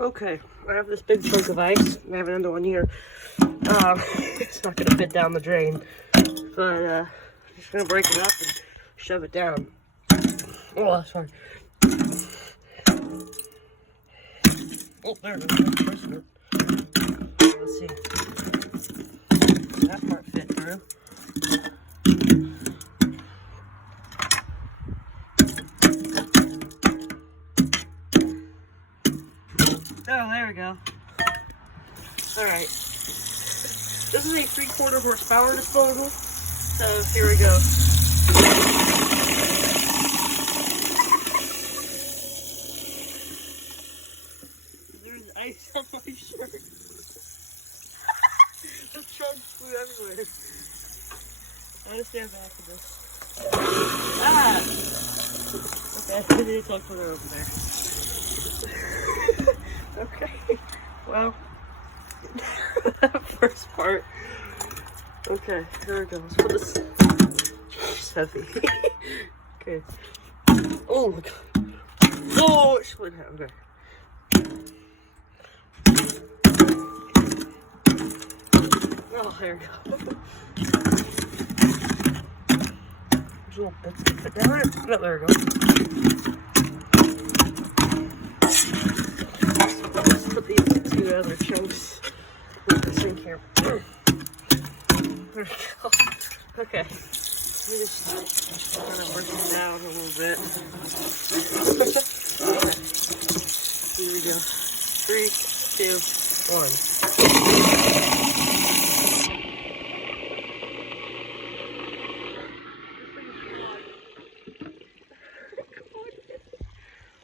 Okay, I have this big chunk of ice. I have another one here. It's not gonna fit down the drain, but I'm just gonna break it up and shove it down. Oh, sorry. Oh, there it is. Let's see. That part fit through. Oh, there we go. Alright. This is a 3/4 horsepower disposal, so here we go. There's ice on my shirt. The trunk flew everywhere. I gotta stand back to this. Ah! Okay, I need to talk to her over there. Okay, well, that first part. Okay, here we go. Let's put this. It's heavy. Okay. Oh my god. Oh, it split out. Okay. Oh, there we go. There's little bits to fit down it. No, there we go. Let's put these two other chunks with this in here. There we go. Okay. Let me just kind of work it down a little bit. Okay. Here we go. 3, 2, 1.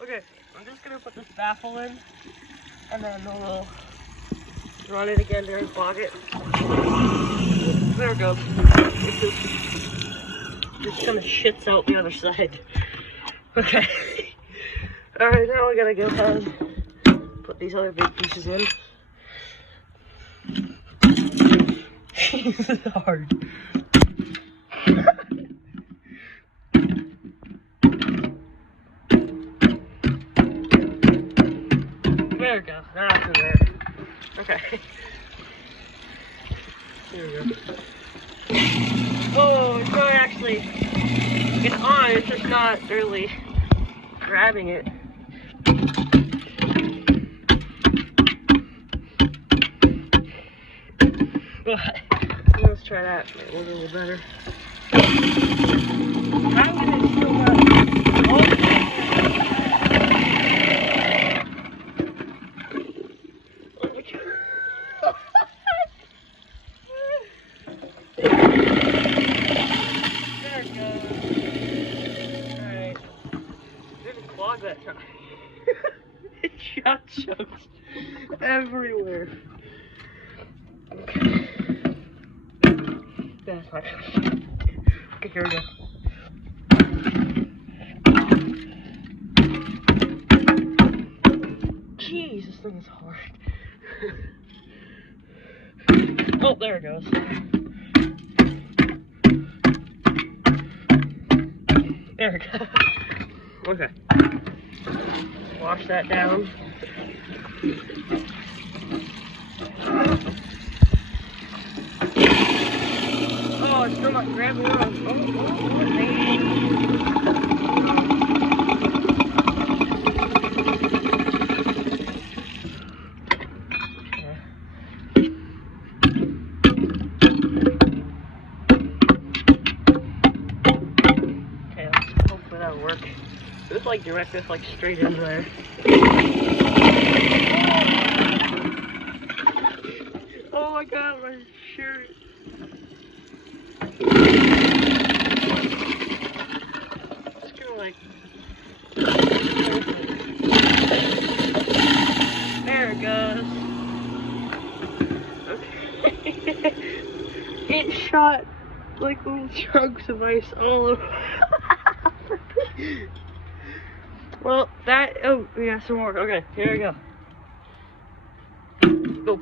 Okay, I'm just gonna put this baffle in, and then we'll run it again to unclog it. There we go. Just kind of shits out the other side. Okay. Alright, now we gotta go ahead and put these other big pieces in. This is hard. There we go. That's in there. Okay. Here we go. Oh, it's not actually. It's on. It's just not really grabbing it. Let's try that. Maybe a little better. I'm gonna still not. Oh. That time. It got choked everywhere. Okay. That's fine. Okay, here we go. Jeez, this thing is hard. Oh, there it goes. There we go. Okay. Wash that down. Oh, it's still not grabbing on. Oh, okay, hopefully that'll work. Just like direct this like straight into there. Oh my god, my shirt. It's kinda like. There it goes. Okay. It shot like little chunks of ice all over. Well, that, oh, we got some more. Okay, here we go. Go.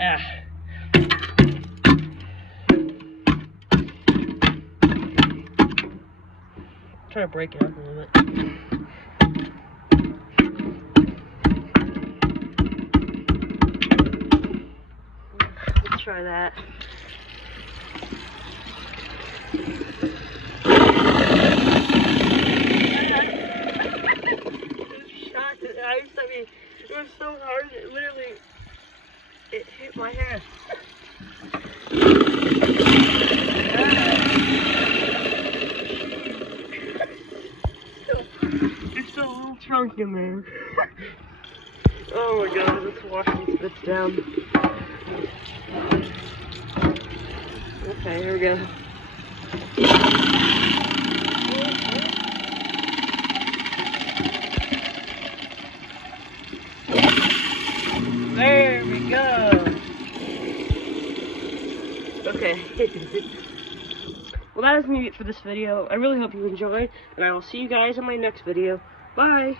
Ah. try to break it up a little bit. Let's try that. It was so hard, it literally, it hit my hand. There's still a little chunk in there. Oh my god, let's wash these bits down. Okay, here we go. There we go. Okay. Well, that is me for this video. I really hope you enjoyed, and I will see you guys in my next video. Bye.